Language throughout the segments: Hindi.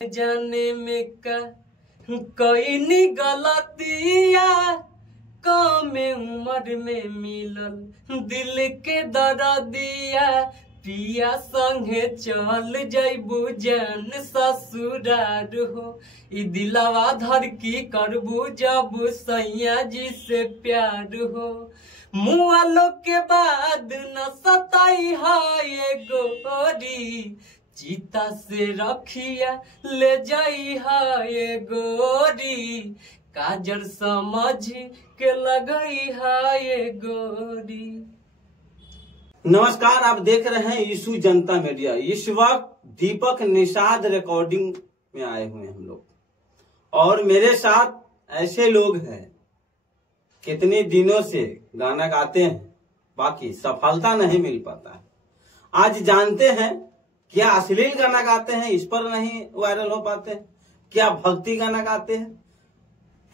जाने में का कोई नी गलतिया कम उम्र में मिलल दिल के दर्दिया पिया संगे चल जैबू जान ससुरार हो ई दिलवा धर की करबू जब सैया जी से प्यार हो मुआलो के बाद न सताई है गोरी चीता से रखिया ले जाई है गोरी काजर समझ के लगई है गोरी। नमस्कार, आप देख रहे हैं यीशु जनता मीडिया। इस वक्त दीपक निषाद रिकॉर्डिंग में आए हुए हैं हम लोग, और मेरे साथ ऐसे लोग हैं कितने दिनों से गाना गाते हैं, बाकी सफलता नहीं मिल पाता है। आज जानते हैं क्या अश्लील गाना गाते हैं, इस पर नहीं वायरल हो पाते हैं, क्या भक्ति गाना गाते हैं।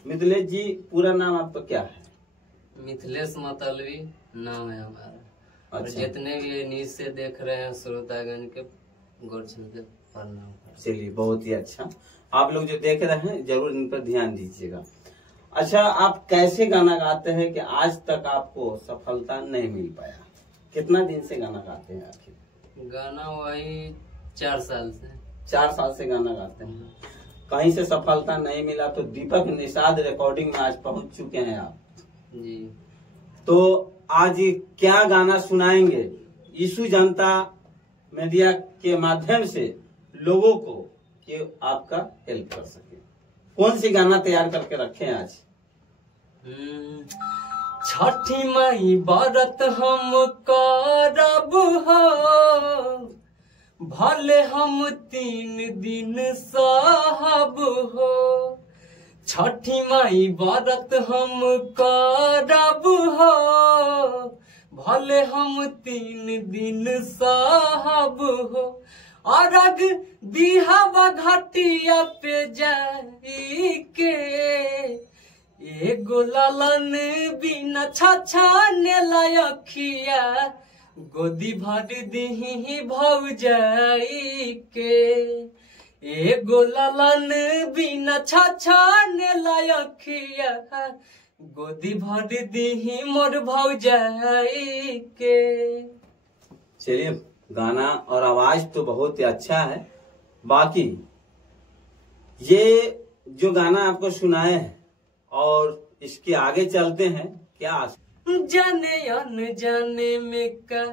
मिथिलेश जी, पूरा नाम आपका क्या है? मिथिलेश मतलबी नाम है हमारा। अच्छा। और जितने भी न्यूज से देख रहे हैं श्रोतागण के गौर छू के प्रणाम। चलिए, बहुत ही अच्छा। आप लोग जो देख रहे हैं जरूर इन पर ध्यान दीजिएगा। अच्छा, आप कैसे गाना गाते हैं कि आज तक आपको सफलता नहीं मिल पाया? कितना दिन से गाना गाते हैं आखिर? गाना वही 4 साल से। 4 साल से गाना गाते हैं, कहीं से सफलता नहीं मिला, तो दीपक निषाद रिकॉर्डिंग में आज पहुंच चुके हैं आप जी। तो आज क्या गाना सुनाएंगे यीशु जनता मीडिया के माध्यम से लोगों को कि आपका हेल्प कर सके? कौन सी गाना तैयार करके रखे हैं आज? छठी माई व्रत हम करब हो, भले हम 3 दिन सहब हो। छठी माई व्रत हम करब हो, भले हम 3 दिन सहब हो। अरग दिहावा घटिया पे जाई के एगो लालन बिना छछाने लायखिया गोदी भर दही भौजाई के। एगो लालन बिना छछाने लायखिया गोदी भर दही मोर भौजाई के। चलिए, गाना और आवाज तो बहुत ही अच्छा है। बाकी ये जो गाना आपको सुनाए हैं और इसके आगे चलते हैं, क्या जाने अनजाने में का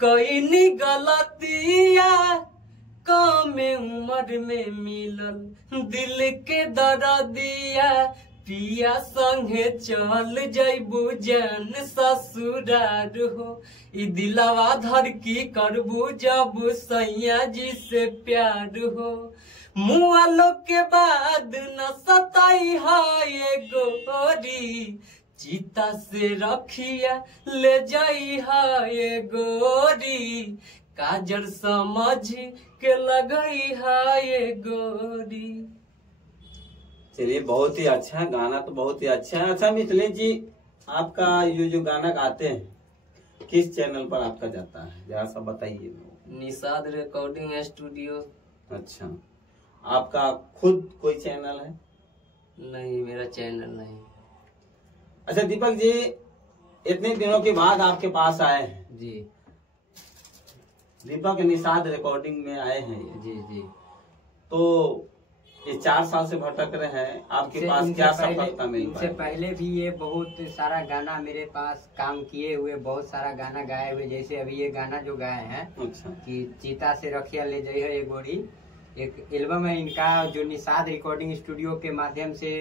कोई नी गलतिया कम उम्र में मिलल दिल के दर्दिया पिया संगे चल जैबू जान ससुरार हो ई दिलवा धर की करबू जब सैया जी से प्यार हो मुआलो के बाद न सताई है गोरी चीता से रखिया ले जाई है गोरी काजर समझ के लगई है गोरी। चलिए, बहुत ही अच्छा गाना, तो बहुत ही अच्छा है। अच्छा मिथिलेश जी, आपका ये जो गाना गाते हैं किस चैनल पर आपका जाता है, जरा सा बताइए। Nishad recording studio. अच्छा, आपका खुद कोई चैनल है? नहीं, मेरा चैनल नहीं। अच्छा दीपक जी, इतने दिनों के बाद आपके पास आए हैं जी। दीपक निषाद रिकॉर्डिंग में आए हैं जी जी। तो ये 4 साल से भटक रहे हैं, आपके पास क्या सफलता मिल पाई? इनसे पहले भी ये बहुत सारा गाना मेरे पास काम किए हुए, बहुत सारा गाना गाए हुए। जैसे अभी ये गाना जो गाए हैं, अच्छा, कि चीता से रखिया ले जाइए ये गोरी, एक एल्बम है इनका जो निषाद रिकॉर्डिंग स्टूडियो के माध्यम से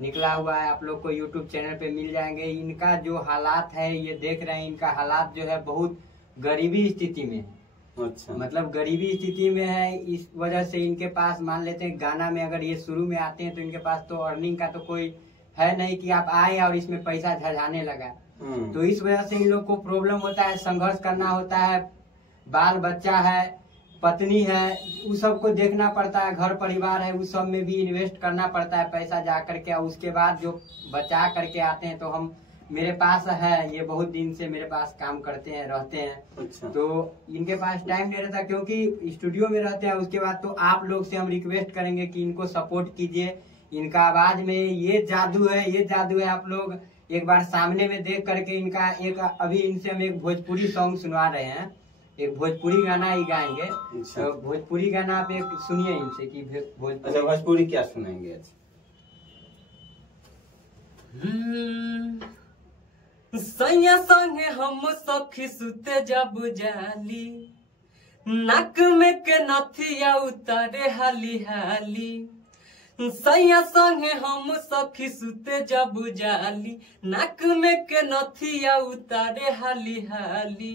निकला हुआ है। आप लोग को यूट्यूब चैनल पे मिल जाएंगे। इनका जो हालात है ये देख रहे हैं, इनका हालात जो है बहुत गरीबी स्थिति में है। अच्छा, मतलब गरीबी स्थिति में है, इस वजह से इनके पास मान लेते हैं गाना में अगर ये शुरू में आते हैं तो इनके पास तो अर्निंग का तो कोई है नहीं कि आप आए और इसमें पैसा झझाने लगा। तो इस वजह से इन लोग को प्रॉब्लम होता है, संघर्ष करना होता है, बाल बच्चा है, पत्नी है, उस सब को देखना पड़ता है, घर परिवार है, उस सब में भी इन्वेस्ट करना पड़ता है पैसा जा करके। उसके बाद जो बचा करके आते हैं तो हम मेरे पास है, ये बहुत दिन से मेरे पास काम करते हैं, रहते हैं। अच्छा। तो इनके पास टाइम नहीं रहता क्योंकि स्टूडियो में रहते हैं। उसके बाद तो आप लोग से हम रिक्वेस्ट करेंगे कि इनको सपोर्ट कीजिए। इनका आवाज में ये जादू है, ये जादू है। आप लोग एक बार सामने में देख करके इनका एक, अभी इनसे हम एक भोजपुरी सॉन्ग सुनवा रहे हैं, एक भोजपुरी गाना ही गाएंगे। अच्छा। तो भोजपुरी गाना आप एक सुनिए इनसे कि अच्छा, भोजपुरी क्या सुनाएंगे? सैया संगे हम सखी सुते जब जाली, नाक में के नथिया उतारे हाली हाली। सैया संगे हम सखी सुते जब जाली, नाक में के नथिया उतारे हाली हाली।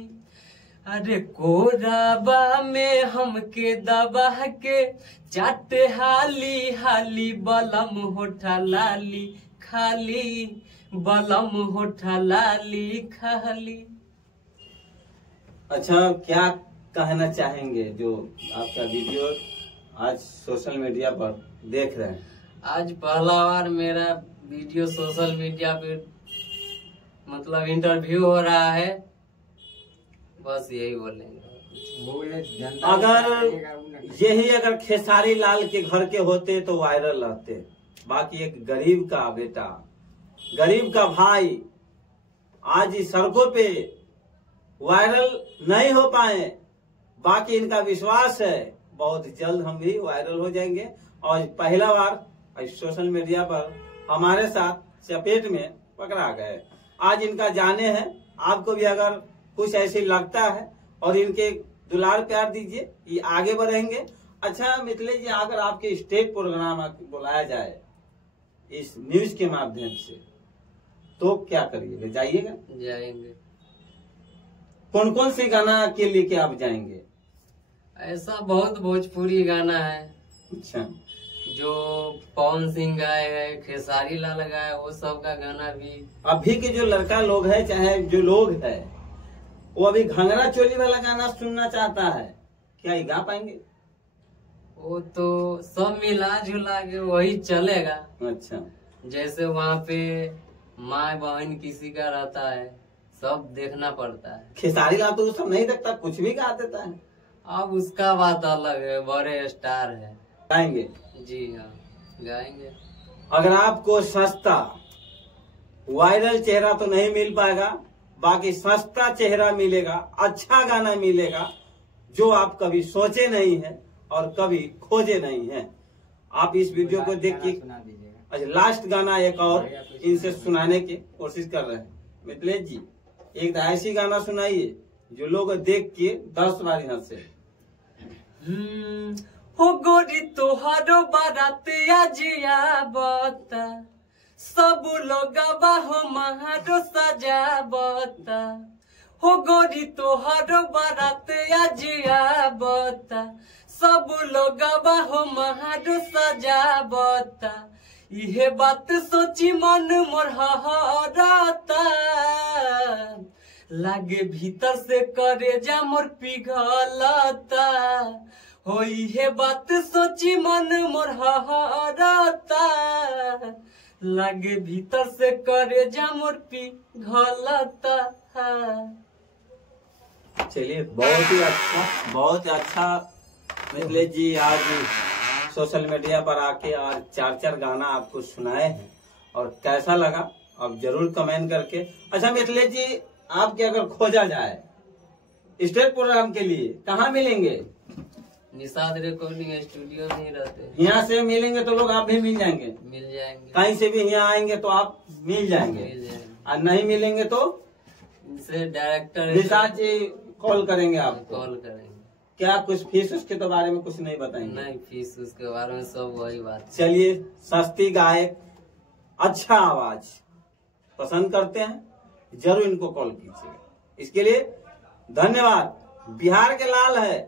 अरे कोराबा में हमके दबा के चाटे हाली हाली, बलम होठा लाली खाली, बलम होठा लाली खाली। अच्छा, क्या कहना चाहेंगे जो आपका वीडियो आज सोशल मीडिया पर देख रहे हैं? आज पहला बार मेरा वीडियो सोशल मीडिया पे मतलब इंटरव्यू हो रहा है, बस यही बोलेंगे। अगर खेसारी लाल के घर के होते तो वायरल रहते। बाकी एक गरीब का बेटा, गरीब का भाई आज इस सड़कों पे वायरल नहीं हो पाए। बाकी इनका विश्वास है बहुत जल्द हम भी वायरल हो जाएंगे। और पहला बार सोशल मीडिया पर हमारे साथ चपेट में पकड़ा गए। आज इनका जाने हैं। आपको भी अगर कुछ ऐसे लगता है और इनके दुलार प्यार दीजिए, ये आगे बढ़ेंगे। अच्छा मिथिलेश जी, अगर आपके स्टेज प्रोग्राम बुलाया जाए इस न्यूज के माध्यम से तो क्या करिएगा? जाइएगा? जाएंगे। कौन कौन से गाना के लेके आप जाएंगे? ऐसा बहुत भोजपुरी गाना है। अच्छा। जो पवन सिंह गाए है, खेसारी लाल गाए, वो सब का गाना भी। अभी के जो लड़का लोग है, चाहे जो लोग है, वो अभी घंगरा चोली वाला गाना सुनना चाहता है, क्या ये गा पाएंगे? वो तो सब मिला जुला के वही चलेगा। अच्छा। जैसे वहाँ पे माँ बहन किसी का रहता है, सब देखना पड़ता है। खेसारी लाल तो सब नहीं देखता, कुछ भी गा देता है। अब उसका बात अलग है, बड़े स्टार है। गाएंगे? जी हाँ, गाएंगे। अगर आपको सस्ता वायरल चेहरा तो नहीं मिल पाएगा, बाकी सस्ता चेहरा मिलेगा, अच्छा गाना मिलेगा जो आप कभी सोचे नहीं है और कभी खोजे नहीं है। आप इस वीडियो को देख के अच्छा लास्ट गाना एक और इनसे सुनाने की कोशिश कर रहे हैं। मिथिलेश जी, एक ऐसी गाना सुनाइए जो लोग देख के 10 बार हंसे। हो गोरी तोहारो बारात आजिया बता, सब लोग हो महारो सजा बता। हो गोरी तोहारो बारात आजिया बता, सब लोग हो महारो सजा बता। इहे बात सोची मन मोर हराता, लागे भीतर से करेजा मोर पिघलता। हो इहे बात सोची मन मोर हराता, लागे भीतर से करेजा मोर पिघलता। चलिए, बहुत ही अच्छा मिथिलेश जी आज सोशल मीडिया पर आके आज 4 गाना आपको सुनाए हैं और कैसा लगा आप जरूर कमेंट करके। अच्छा मिथिलेश जी, आपके अगर खोजा जाए स्टेज प्रोग्राम के लिए कहाँ मिलेंगे? निषाद रिकॉर्डिंग स्टूडियो में ही रहते हैं। यहाँ से मिलेंगे तो लोग आप भी मिल जाएंगे? मिल जाएंगे। कहीं से भी यहाँ आएंगे तो आप मिल जाएंगे। और नहीं मिलेंगे तो इनसे डायरेक्टर निषाद जी कॉल करेंगे आपको? कॉल करेंगे। क्या कुछ फीस उसके तो बारे में कुछ नहीं बताएंगे? नहीं, फीस उसके बारे में सब वही बात। चलिए, सस्ती गायक, अच्छा आवाज पसंद करते हैं, जरूर इनको कॉल कीजिएगा। इसके लिए धन्यवाद। बिहार के लाल है,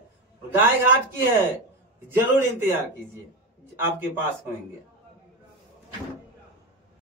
गाय घाट की है, जरूर इंतजार कीजिए, आपके पास होंगे।